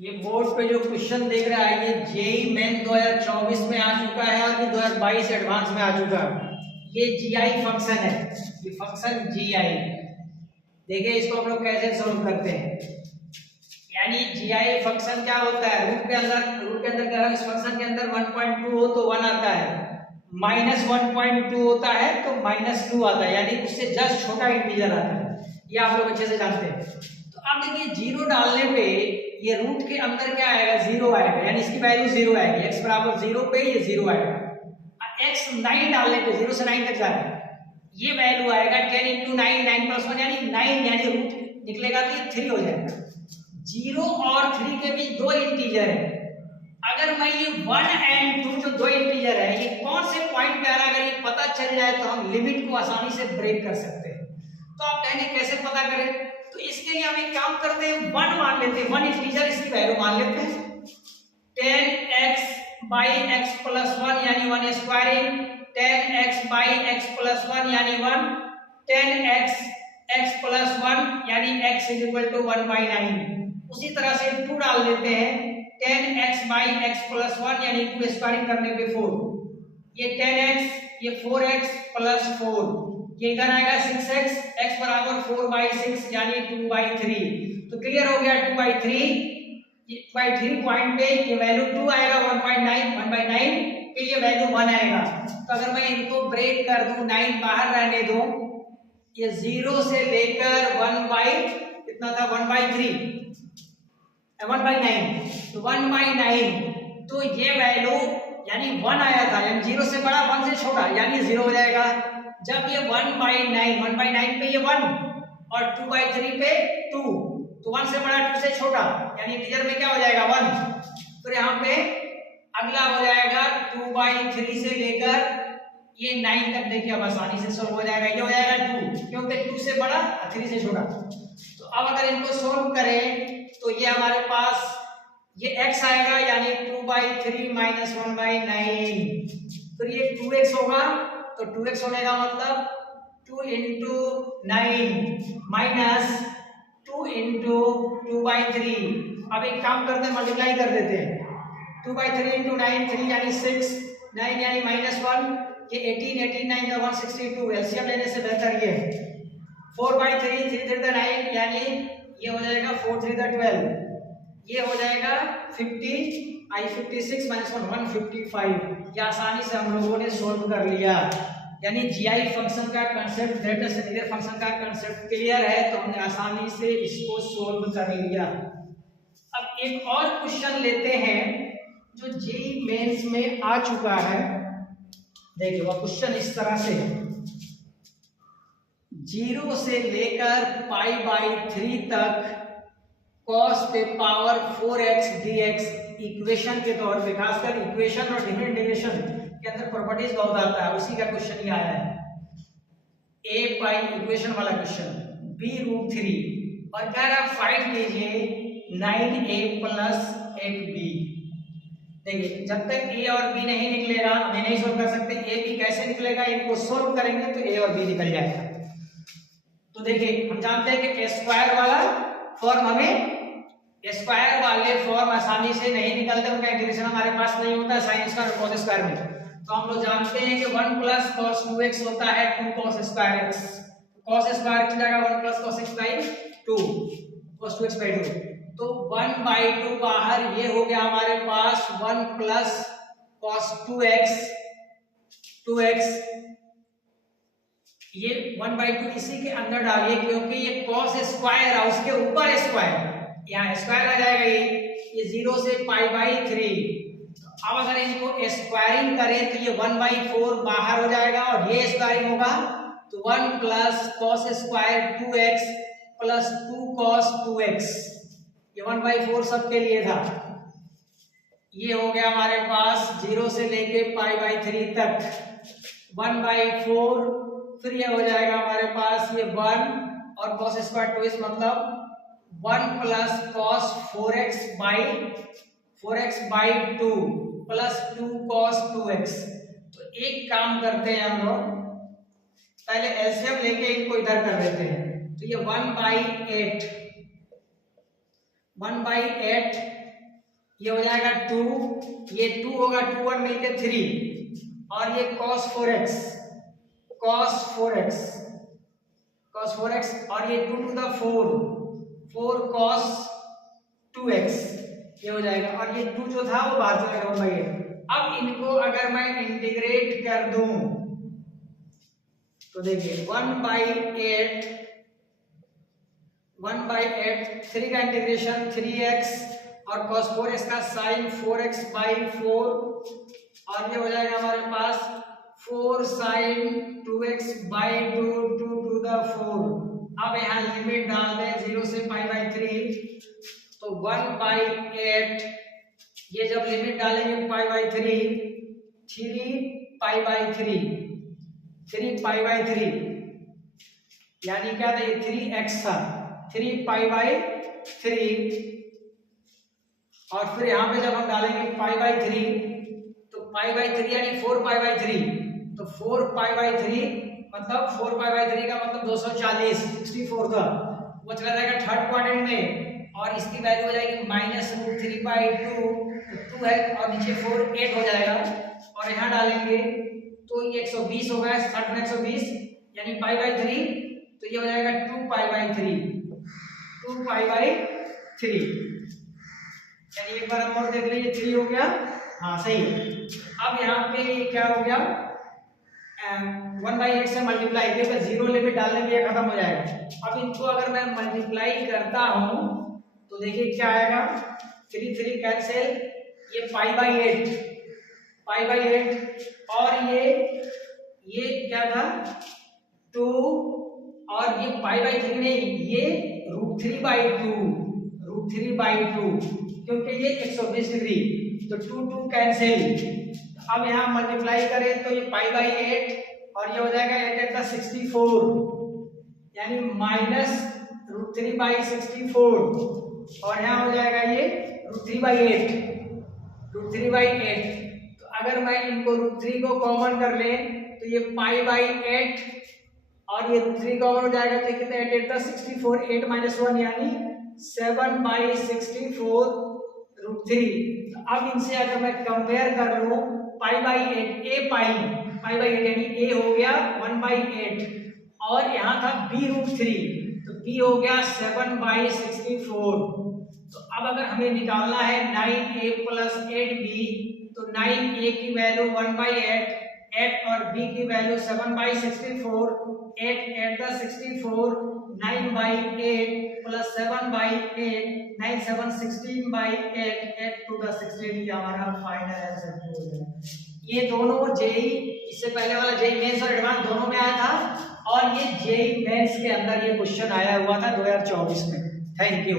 ये बोर्ड पे जो क्वेश्चन देख रहा है ये जेईई मेन 2024 में आ चुका है और ये 2022 एडवांस में आ चुका है। ये जीआई फंक्शन है, ये फंक्शन जीआई। देखिए इसको हम लोग कैसे सॉल्व करते हैं। यानी जीआई फंक्शन क्या होता है, रूट के अंदर क्या है, इस फंक्शन के अंदर 1.2 हो तो 1 आता है, -1.2 होता है तो -2 आता है, यानी उससे जस्ट छोटा इंटीजर आता है। ये आप लोग अच्छे से जानते हैं। तो अब देखिए जीरो डालने पे ये रूट के अंदर क्या आएगा, जीरो आएगा, यानी इसकी वैल्यू जीरो आएगी। x बराबर जीरो पे ये जीरो आएगा। x 9 डालने पे 0 से 9 तक जा रहा है, ये वैल्यू आएगा 10 × 9, 9 + 1 यानी 9, यानी रूट निकलेगा तो ये 3 हो जाएगा। 0 और 3 के बीच दो इंटीजर है। अगर मैं ये 1 और 2 जो दो इंटीजर है, ये कौन से पॉइंट पे आ रहा है, अगर ये पता चल जाए तो हम लिमिट को आसानी से ब्रेक कर सकते हैं। तो आप कहेंगे कैसे पता करें, तो इसके लिए हम एक काम करते हैं, 1 मान लेते हैं, 1 इंटीजर इसकी वैल्यू मान लेते हैं। 10x/x + 1 यानी 1 स्क्वायरिंग, 10x/x + 1 यानी 1, 10x x + 1 यानी x = 1/9। उसी तरह से 2 डाल देते हैं, 10x/x + 1 यानी 2 स्क्वायरिंग करने पे 4, ये 10x, ये 4x + 4, ये इधर आएगा 6x, x बराबर 4/6 यानी 2/3। तो क्लियर हो गया 2/3। ये 2/3 पॉइंट पे ये वैल्यू 2 आएगा, 1/9 पे ये वैल्यू 1 आएगा। तो अगर मैं इनको ब्रेक कर दूं, 9 बाहर रहने दूं, ये 0 से लेकर 1/कितना था, 1/3, 1/9, तो 1/9, तो ये वैल्यू यानी 1 आया था, यानी 0 से बड़ा 1 से छोटा यानी 0 हो जाएगा। जब ये 1/9 पे ये 1 और 2/3 पे 2, तो 1 से बड़ा 2 से छोटा यानी इंटीजर में क्या हो जाएगा 1। तो यहाँ पे अगला हो जाएगा 2/3 से लेकर ये 9 तक। देखिए अब आसानी से सोल्व हो जाएगा, ये हो जाएगा 2, क्योंकि 2 से बड़ा 3 से छोटा। तो अब अगर इनको सोल्व करें तो ये हमारे पास ये x आएगा, यानी 2/3 - 1/9, फिर ये 2x होगा, तो 2x होने का मतलब 2 × 9 - 2 × 2/3। अब एक काम करते हैं, मल्टीप्लाई कर देते हैं, 2/3 × 9 3 यानी 6, 9 यानी -1, ये 18 9 का 162, एलसीएम लेने से बेहतर ये 4/3 3 3 9 यानी ये हो जाएगा 4 3 12, ये हो जाएगा 50, 56 - 1 155। ये आसानी से हम लोगों ने सोल्व कर लिया। यानी जीआई फंक्शन का कांसेप्ट, ग्रेटेस्ट इंटीजर फंक्शन का कांसेप्ट क्लियर है, तो हमने आसानी से इसको सोल्व कर लिया। अब एक और क्वेश्चन लेते हैं जो जेईई मेंस में आ चुका है। देखिए वो क्वेश्चन इस तरह से है, 0 से लेकर π/3 तक cos पे पावर 4x dx इक्वेशन के तौर पे, खासकर इक्वेशन और डिफरेंट इंटीग्रेशन के अंदर प्रॉपर्टीज बहुत आता है, उसी का क्वेश्चन ये आया है। a पाई इक्वेशन वाला क्वेश्चन, b √3 और कह रहा फाइंड कीजिए 9a + 8b। देखिए जब तक a और b नहीं निकलेगा हम नहीं सोल्व कर सकते। a b कैसे निकलेगा, इनको सोल्व करेंगे तो a और b निकल जाएगा। तो देखिए हम जानते हैं कि स्क्वायर वाला फॉर्म, हमें स्क्वायर वाले फॉर्म आसानी से नहीं निकलते, उनका इंटीग्रेशन हमारे पास नहीं होता साइन स्क्वायर और cos स्क्वायर में। तो हम लोग जानते हैं कि 1 + cos 2x होता है 2 cos square x, cos square की जगह 1 + cos x/2 cos 2x/2, तो 1/2 बाहर, ये हो गया हमारे पास 1 + cos 2x, ये 1/2 इसी के अंदर डालिए, क्योंकि ये cos स्क्वायर है उसके ऊपर स्क्वायर, यहाँ स्क्वायर आ जाएगा, ये 0 से π/3। अब अगर इनको स्क्वायरिंग करें तो ये 1/4 बाहर हो जाएगा और ये स्क्वायरिंग होगा, तो 1 + cos square 2x + 2 cos 2x, ये 1/4 सबके लिए था। ये हो गया हमारे पास 0 से लेके π/3 तक 1/4, फिर ये हो जाएगा हमारे पास ये 1 और cos स्क्वायर 2x मतलब 1 + cos 4x/2 + 2 cos 2x। तो एक काम करते हैं हम लोग, पहले एलसीएम लेके इनको इधर कर देते हैं, तो ये 1/8 ये हो जाएगा 2, ये 2 होगा, 2 और मिलके 3, और ये cos 4x, cos 4x, cos 4x, और ये 2 to the 4, 4 cos 2x, ये हो जाएगा, और ये 2 जो था वो बाहर चला गया 1/8। अब इनको अगर मैं इंटीग्रेट कर दूं तो देखिए 1/8, 3 का इंटीग्रेशन 3x और cos 4x का sin 4x/4, और ये हो जाएगा हमारे पास 4 sin 2x/2 2 to the 4। अब यहाँ लिमिट डाल दें 0 से π/3, तो 1/8, ये जब लिमिट डालेंगे π/3, 3π/3, यानी क्या था, ये 3x था, 3π/3, और फिर यहाँ पे जब हम डालेंगे π/3, तो π/3 यानी 4π/3, तो 4π/3 मतलब 4π/3 का मतलब 240, 64 था, वो चला जाएगा थर्ड क्वाड्रेंट में, और इसकी वैल्यू हो जाएगी -√3/2, 2 है और नीचे 4, 8 हो जाएगा, और यहाँ डालेंगे तो ये 120 होगा, 60 में 120 यानी π/3, तो ये हो जाएगा 2π/3, 2π/3, यानी एक बार हम और देख लीजिए, 3 हो गया, हाँ सही है। अब यहाँ पे क्या हो गया, 1/8 से मल्टीप्लाई किया तो 0 लिमिट डालने में ये खत्म हो जाएगा। अब इनको अगर मैं मल्टीप्लाई करता हूँ तो देखिए क्या आएगा, 3 3 कैंसिल, ये π/8, और ये क्या था 2, और ये π/3 नहीं, ये √3/2, क्योंकि ये 120 डिग्री, तो 2 2 कैंसिल। अब यहाँ मल्टीप्लाई करें तो ये π/8, और ये हो जाएगा 8 × 64, यानी -√3/64, और यहाँ हो जाएगा ये √3/8, तो अगर मैं इनको √3 को कॉमन कर लें तो ये π/8, और ये √3 कॉमन हो जाएगा तो कितने, 8 × 64, 8 - 1 यानी 7/64 √3। तो अब इनसे अगर मैं कंपेयर कर लूं π/8, π/8 यानी a हो गया 1/8, और यहाँ था b √3, तो b हो गया 7/64। तो अब अगर हमें निकालना है 9a + 8b, तो 9a की वैल्यू 1/8, 8 और b की वैल्यू 7/64, 8 8 × 64, 9/8 + 7/8, 9 7 16/8, 8 2 × 16, ये हमारा फाइनल आंसर हो जाएगा। ये दोनों जेई, इससे पहले वाला जेई मेंस और एडवांस दोनों में आया था, और ये जेई मेंस के अंदर ये क्वेश्चन आया हुआ था 2024 में। Thank you.